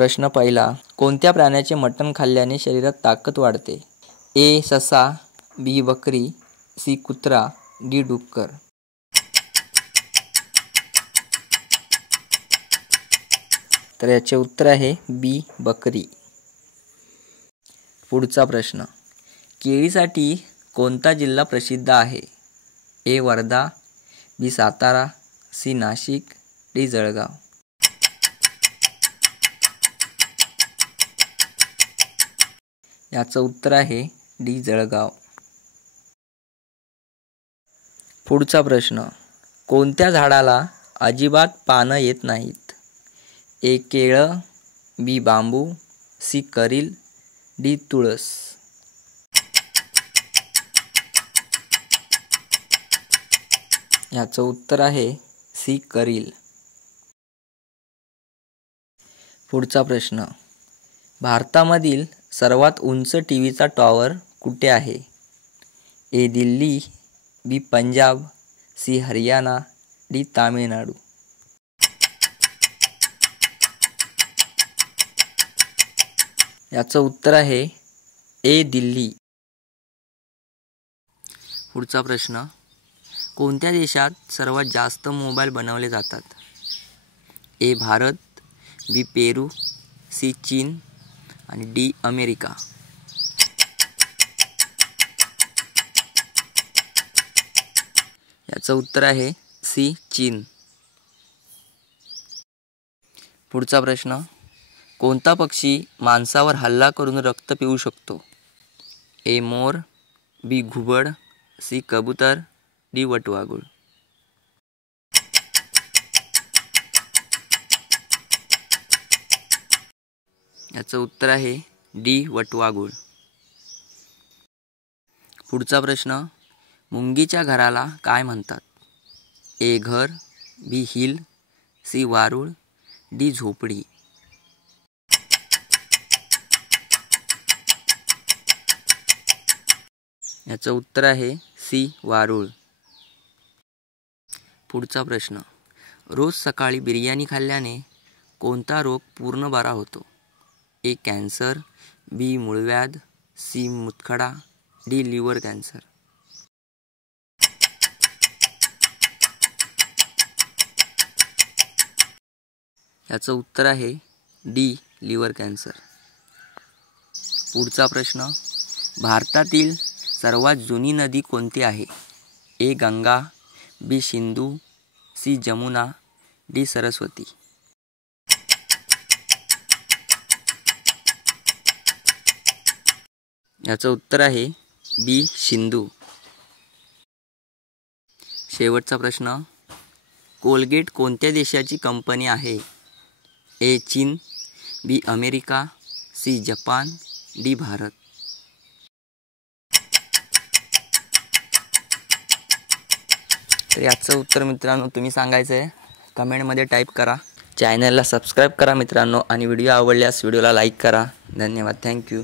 प्रश्न पहिला, कोणत्या प्राण्याचे मटण खाल्ल्याने शरीरात ताकद वाढते? ए. ससा, बी. बकरी, सी. कुत्रा, डी. डुक्कर. तर याचे उत्तर आहे बी. बकरी. पुढचा प्रश्न, केळीसाठी कोणता जिल्हा प्रसिद्ध आहे? ए. वर्धा, बी. सातारा, सी. नाशिक, डी. जळगाव. याचं उत्तर आहे डी. जळगाव. पुढचा प्रश्न, कोणत्या झाडाला अजिबात पानं येत नाहीत? ए. केळं, बी. बांबू, सी. करील, डी. तुळस. याचं उत्तर आहे सी. करील. पुढचा प्रश्न, भारतामधील सर्वात उंच टीव्हीचा टॉवर कुठे आहे? ए. दिल्ली, बी. पंजाब, सी. हरियाणा, डी. तामिळनाडू. याचं उत्तर आहे ए. दिल्ली. पुढचा प्रश्न, कोणत्या देशात सर्वात जास्त मोबाईल बनवले जातात? ए. भारत, बी. पेरू, सी. चीन आणि डी. अमेरिका. याचं उत्तर आहे सी. चीन. पुढचा प्रश्न, कोणता पक्षी माणसावर हल्ला करून रक्त पिऊ शकतो? ए. मोर, बी. घुबड, सी. कबूतर, डी. वटवाघूळ. याचं उत्तर आहे डी. वटवाघूळ. पुढचा प्रश्न, मुंगीच्या घराला काय म्हणतात? ए. घर, बी. Hill, C. वारूळ, डी. झोपडी. याचं उत्तर आहे सी. वारूळ. पुढचा प्रश्न, रोज सकाळी बिर्याणी खाल्ल्याने कोणता रोग पूर्ण बरा होतो? ए. Cancer, B. मूळव्याध, सी. मूतखडा, डी. Liver cancer. याचं उत्तर आहे डी. Liver cancer. पुढचा प्रश्न, भारतातील सर्वात जुनी नदी कोणती आहे? ए. गंगा, बी. सिंधू, सी. जमुना, डी. सरस्वती. याचं उत्तर आहे बी. सिंधू. शेवटचा प्रश्न, कोलगेट कोणत्या देशाची कंपनी आहे? ए. चीन, B. America, C. Japan, D. Bharat. तर याचं उत्तर मित्रांनो तुम्ही सांगायचं आहे, कमेंटमध्ये टाईप करा. चॅनलला सबस्क्राईब करा मित्रांनो आणि व्हिडिओ आवडल्यास व्हिडिओला लाईक करा. धन्यवाद. थँक्यू.